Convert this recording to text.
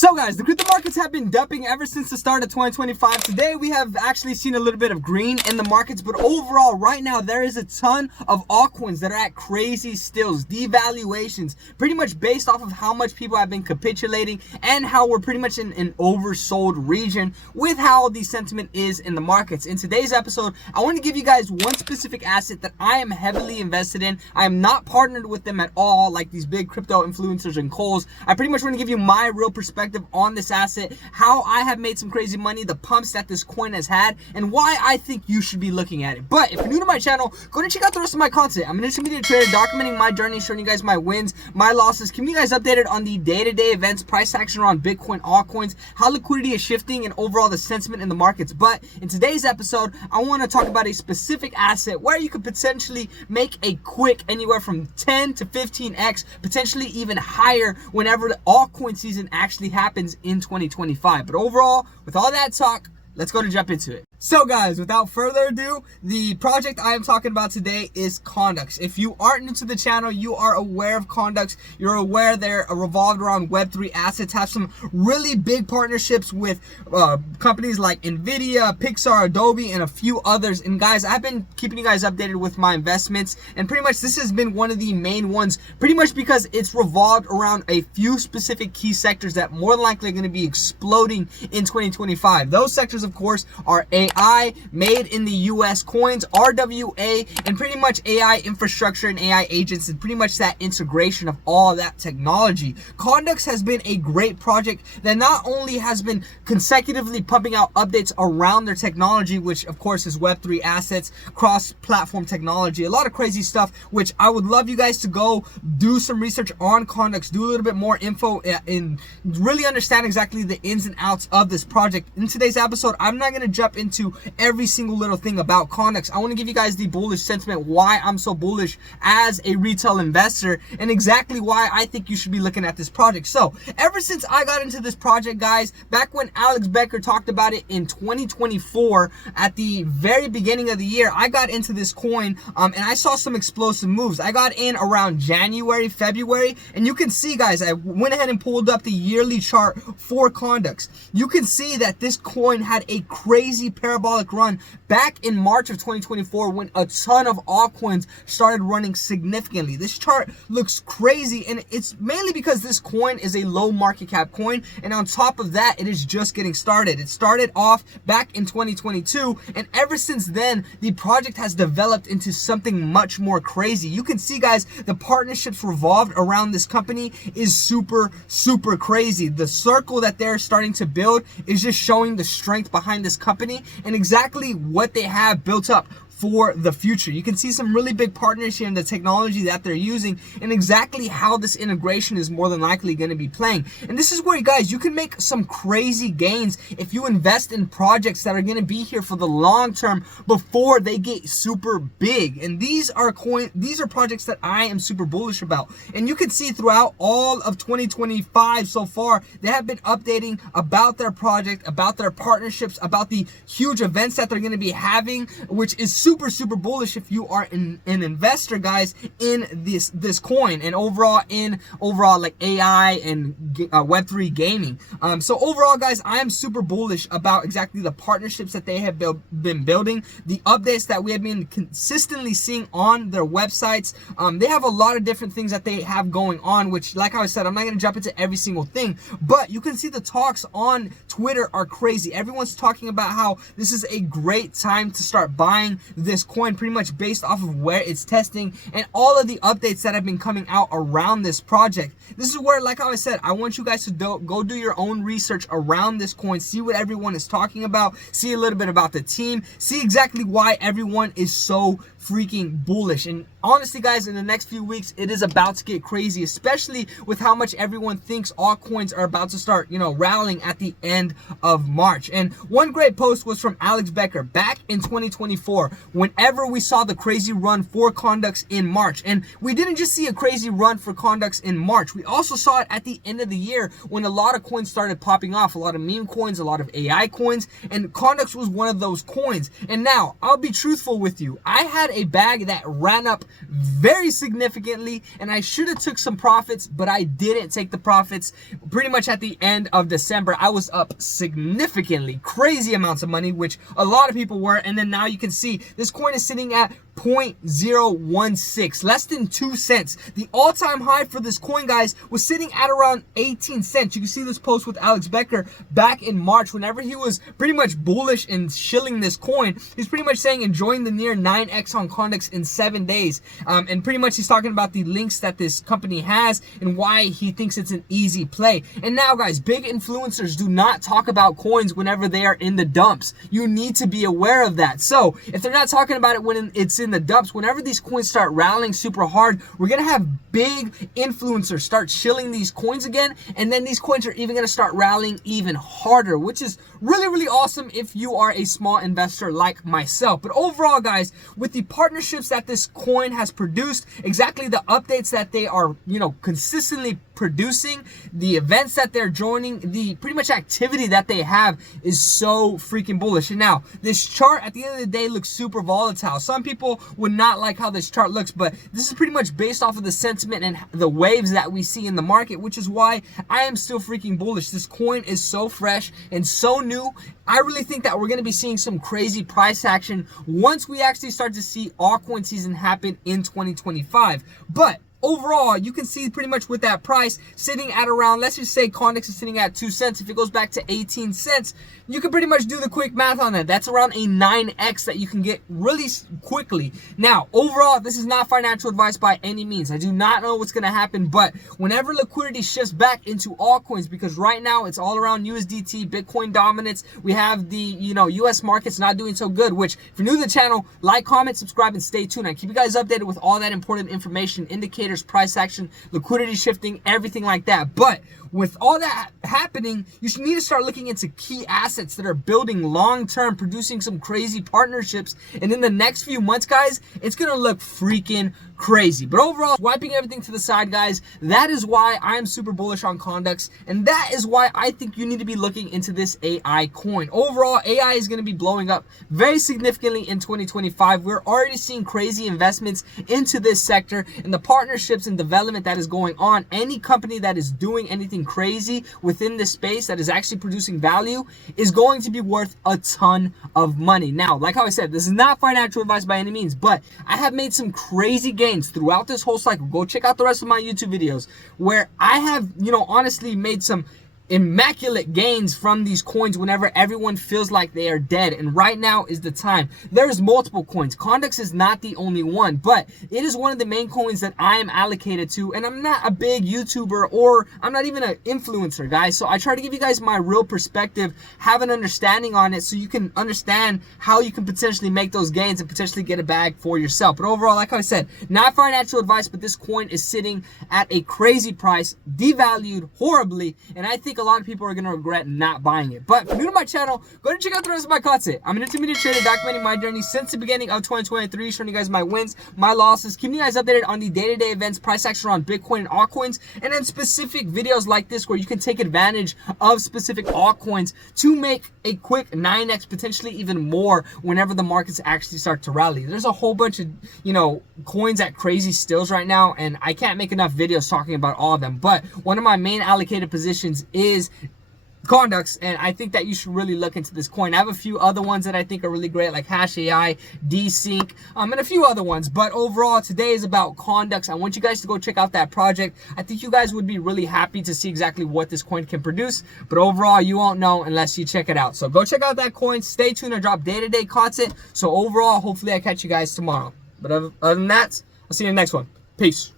So guys, the crypto markets have been dumping ever since the start of 2025. Today we have actually seen a little bit of green in the markets, but overall right now there is a ton of altcoins that are at crazy stills, devaluations, pretty much based off of how much people have been capitulating and how we're pretty much in an oversold region with how the sentiment is in the markets. In today's episode, I want to give you guys one specific asset that I am heavily invested in. I am not partnered with them at all like these big crypto influencers and Coles. I pretty much want to give you my real perspective on this asset, how I have made some crazy money, the pumps that this coin has had, and why I think you should be looking at it. But if you're new to my channel, go and check out the rest of my content. I'm an intermediate trader documenting my journey, showing you guys my wins, my losses, keeping you guys updated on the day-to-day events, price action around Bitcoin, altcoins, how liquidity is shifting, and overall the sentiment in the markets. But in today's episode, I want to talk about a specific asset where you could potentially make a quick anywhere from 10 to 15x, potentially even higher whenever the altcoin season actually happens in 2025. But overall, with all that talk, let's go and jump into it. So guys, without further ado, the project I am talking about today is Conduxx. If you aren't new to the channel, you are aware of Conduxx. You're aware they're revolved around Web3 assets, have some really big partnerships with companies like Nvidia, Pixar, Adobe, and a few others. And guys, I've been keeping you guys updated with my investments, and pretty much this has been one of the main ones, pretty much because it's revolved around a few specific key sectors that more than likely are going to be exploding in 2025. Those sectors, of course, are AI, made in the US coins, RWA, and pretty much AI infrastructure and AI agents, and pretty much that integration of all of that technology. Conduxx has been a great project that not only has been consecutively pumping out updates around their technology, which of course is Web3 assets, cross-platform technology, a lot of crazy stuff, which I would love you guys to go do some research on Conduxx, do a little bit more info and really understand exactly the ins and outs of this project. In today's episode, I'm not going to jump into every single little thing about Conduxx. I want to give you guys the bullish sentiment, why I'm so bullish as a retail investor, and exactly why I think you should be looking at this project. So ever since I got into this project, guys, back when Alex Becker talked about it in 2024 at the very beginning of the year, I got into this coin and I saw some explosive moves. I got in around January, February, and you can see, guys, I went ahead and pulled up the yearly chart for Conduxx. You can see that this coin had a crazy parabolic run back in March of 2024 when a ton of altcoins started running significantly. This chart looks crazy, and it's mainly because this coin is a low market cap coin, and on top of that, it is just getting started. It started off back in 2022, and ever since then, the project has developed into something much more crazy. You can see, guys, the partnerships revolved around this company is super crazy. The circle that they're starting to build is just showing the strength behind this company and exactly what they have built up for the future. You can see some really big partners here in the technology that they're using and exactly how this integration is more than likely going to be playing. And this is where, guys, you can make some crazy gains if you invest in projects that are going to be here for the long term before they get super big. And these are projects that I am super bullish about. And you can see throughout all of 2025 so far, they have been updating about their project, about their partnerships, about the huge events that they're going to be having, which is super bullish if you are an investor, guys, in this coin and overall like AI and Web3 gaming. So overall, guys, I am super bullish about exactly the partnerships that they have been building, the updates that we have been consistently seeing on their websites. They have a lot of different things that they have going on, which, like I said, I'm not going to jump into every single thing, but you can see the talks on Twitter are crazy. Everyone's talking about how this is a great time to start buying this coin, pretty much based off of where it's testing and all of the updates that have been coming out around this project. This is where, like I said, I want you guys to go do your own research around this coin, see what everyone is talking about, see a little bit about the team, see exactly why everyone is so freaking bullish. And honestly, guys, in the next few weeks, it is about to get crazy, especially with how much everyone thinks altcoins are about to start, rallying at the end of March. And one great post was from Alex Becker back in 2024, whenever we saw the crazy run for Conduxx in March. And we didn't just see a crazy run for Conduxx in March, we also saw it at the end of the year when a lot of coins started popping off, a lot of meme coins, a lot of AI coins, and Conduxx was one of those coins. And now, I'll be truthful with you, I had a bag that ran up very significantly, and I should have took some profits, but I didn't take the profits. Pretty much at the end of December, I was up significantly, crazy amounts of money, which a lot of people were. And then now you can see this coin is sitting at 0.016, less than 2 cents. The all-time high for this coin, guys, was sitting at around 18 cents. You can see this post with Alex Becker back in March, whenever he was pretty much bullish and shilling this coin. He's pretty much saying enjoying the near 9x on Condex in 7 days. And pretty much he's talking about the links that this company has and why he thinks it's an easy play. And now, guys, big influencers do not talk about coins whenever they are in the dumps. You need to be aware of that. So if they're not talking about it when it's in the dumps, whenever these coins start rallying super hard, we're gonna have big influencers start shilling these coins again, and then these coins are even gonna start rallying even harder, which is really awesome if you are a small investor like myself. But overall, guys, with the partnerships that this coin has produced, exactly the updates that they are, consistently producing, the events that they're joining, the pretty much activity that they have is so freaking bullish. And now this chart at the end of the day looks super volatile. Some people would not like how this chart looks, but this is pretty much based off of the sentiment and the waves that we see in the market, which is why I am still freaking bullish. This coin is so fresh and so new. I really think that we're going to be seeing some crazy price action once we actually start to see altcoin season happen in 2025. But overall, you can see pretty much with that price sitting at around, let's just say Condex is sitting at 2 cents. If it goes back to 18 cents, you can pretty much do the quick math on that. That's around a 9x that you can get really quickly. Now, overall, this is not financial advice by any means. I do not know what's going to happen, but whenever liquidity shifts back into altcoins, because right now it's all around USDT, Bitcoin dominance, we have the, US markets not doing so good, which if you're new to the channel, like, comment, subscribe, and stay tuned. I keep you guys updated with all that important information, indicators, price action, liquidity shifting, everything like that. But with all that happening, you should need to start looking into key assets that are building long-term, producing some crazy partnerships. And in the next few months, guys, it's going to look freaking crazy. But overall, wiping everything to the side, guys, that is why I'm super bullish on Condex. And that is why I think you need to be looking into this AI coin. Overall, AI is going to be blowing up very significantly in 2025. We're already seeing crazy investments into this sector and the partnerships and development that is going on. Any company that is doing anything crazy within this space that is actually producing value is going to be worth a ton of money. Now, like how I said, this is not financial advice by any means, but I have made some crazy gains throughout this whole cycle. Go check out the rest of my YouTube videos where I have, honestly made some immaculate gains from these coins whenever everyone feels like they are dead. And right now is the time. There's multiple coins. Condex is not the only one, but it is one of the main coins that I am allocated to. And I'm not a big YouTuber, or I'm not even an influencer, guys. So I try to give you guys my real perspective, have an understanding on it, so you can understand how you can potentially make those gains and potentially get a bag for yourself. But overall, like I said, not financial advice, but this coin is sitting at a crazy price, devalued horribly, and I think a lot of people are going to regret not buying it. But if you're new to my channel, go and check out the rest of my content. I'm an intermediate trader documenting my journey since the beginning of 2023, showing you guys my wins, my losses, keeping you guys updated on the day-to-day events, price action on Bitcoin and altcoins, and then specific videos like this where you can take advantage of specific altcoins to make a quick 9x, potentially even more, whenever the markets actually start to rally. There's a whole bunch of, coins at crazy stills right now, and I can't make enough videos talking about all of them. But one of my main allocated positions is Condex, and I think that you should really look into this coin. I have a few other ones that I think are really great, like Hash AI, Desync, and a few other ones. But overall, today is about Condex. I want you guys to go check out that project. I think you guys would be really happy to see exactly what this coin can produce. But overall, you won't know unless you check it out. So go check out that coin. Stay tuned. I drop day-to-day content. So overall, hopefully I catch you guys tomorrow. But other than that, I'll see you in the next one. Peace.